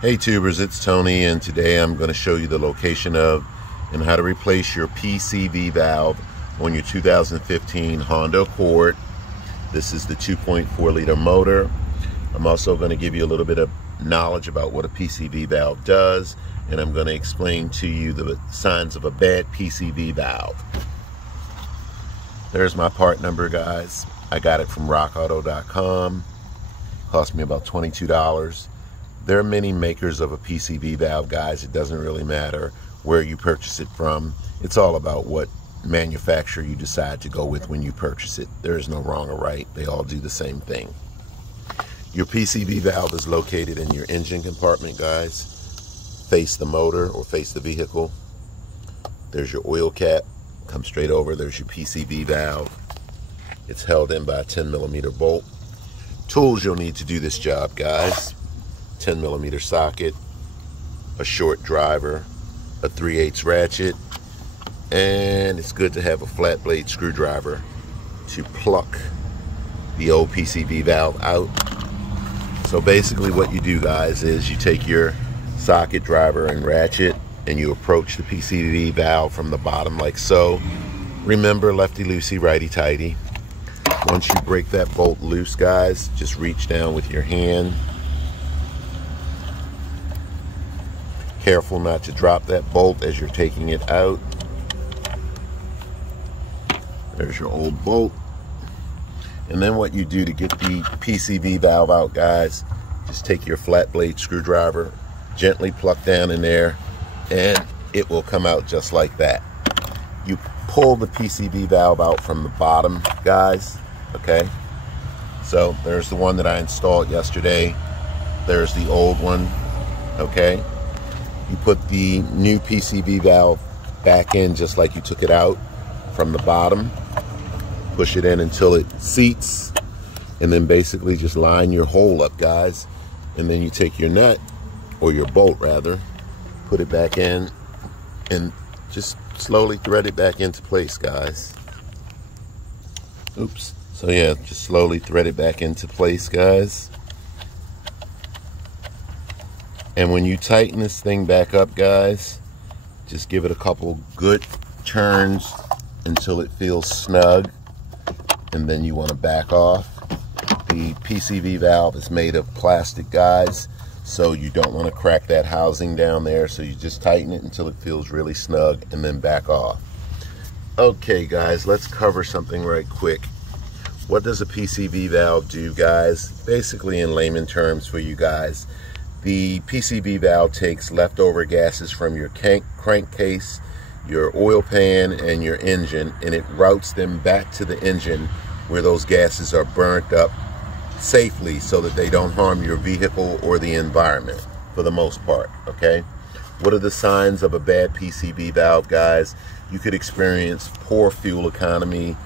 Hey tubers, it's Tony, and today I'm going to show you the location of and how to replace your PCV valve on your 2015 Honda Accord. This is the 2.4 liter motor. I'm also going to give you a little bit of knowledge about what a PCV valve does, and I'm going to explain to you the signs of a bad PCV valve. There's my part number, guys. I got it from rockauto.com. Cost me about $22. There are many makers of a PCV valve, guys. It doesn't really matter where you purchase it from. It's all about what manufacturer you decide to go with when you purchase it. There is no wrong or right. They all do the same thing. Your PCV valve is located in your engine compartment, guys. Face the motor or face the vehicle. There's your oil cap. Come straight over. There's your PCV valve. It's held in by a 10mm bolt. Tools you'll need to do this job, guys: 10mm socket, a short driver, a 3/8 ratchet, and it's good to have a flat blade screwdriver to pluck the old PCV valve out. So basically what you do, guys, is you take your socket, driver, and ratchet and you approach the PCV valve from the bottom like so. Remember, lefty loosey, righty tighty. Once you break that bolt loose, guys, just reach down with your hand. Careful not to drop that bolt as you're taking it out. There's your old bolt. And then what you do to get the PCV valve out, guys, just take your flat blade screwdriver, gently pluck down in there, and it will come out just like that. You pull the PCV valve out from the bottom, guys, okay? So there's the one that I installed yesterday. There's the old one, okay? You put the new PCV valve back in just like you took it out from the bottom. Push it in until it seats, and then basically just line your hole up, guys. And then you take your nut, or your bolt rather, put it back in, and just slowly thread it back into place, guys. Oops. So yeah, just slowly thread it back into place, guys. And when you tighten this thing back up, guys, just give it a couple good turns until it feels snug, and then you want to back off. The PCV valve is made of plastic, guys, so you don't want to crack that housing down there. So you just tighten it until it feels really snug and then back off. Okay, guys, let's cover something right quick. What does a PCV valve do, guys? Basically, in layman terms for you guys, the PCV valve takes leftover gases from your crankcase, your oil pan, and your engine, and it routes them back to the engine where those gases are burnt up safely so that they don't harm your vehicle or the environment for the most part, okay? What are the signs of a bad PCV valve, guys? You could experience poor fuel economy.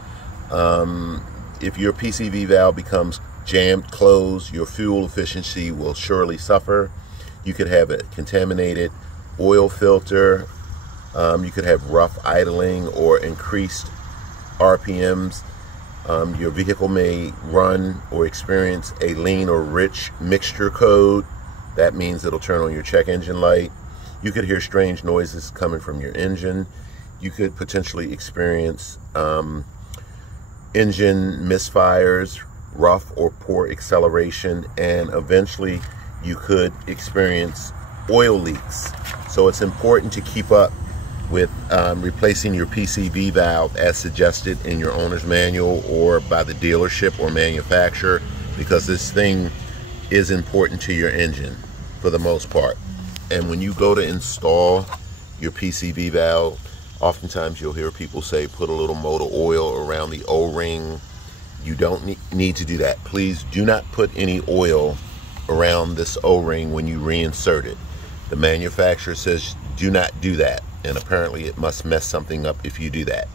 If your PCV valve becomes jammed closed, your fuel efficiency will surely suffer. You could have a contaminated oil filter. You could have rough idling or increased RPMs. Your vehicle may run or experience a lean or rich mixture code. That means it'll turn on your check engine light. You could hear strange noises coming from your engine. You could potentially experience engine misfires, rough or poor acceleration, and eventually you could experience oil leaks. So it's important to keep up with replacing your PCV valve as suggested in your owner's manual or by the dealership or manufacturer, because this thing is important to your engine for the most part. And when you go to install your PCV valve, oftentimes you'll hear people say put a little motor oil around the O-ring. You don't need to do that. Please do not put any oil around this O-ring when you reinsert it. The manufacturer says do not do that, and apparently it must mess something up if you do that.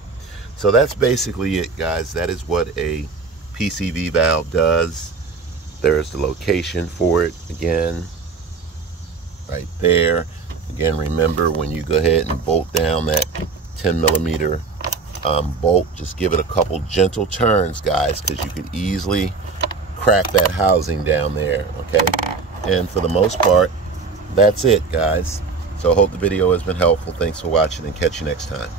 So that's basically it, guys. That is what a PCV valve does. There's the location for it again, right there. Again, remember, when you go ahead and bolt down that 10mm bolt, just give it a couple gentle turns, guys, because you could easily crack that housing down there, okay? And for the most part, that's it, guys. So I hope the video has been helpful. Thanks for watching, and catch you next time.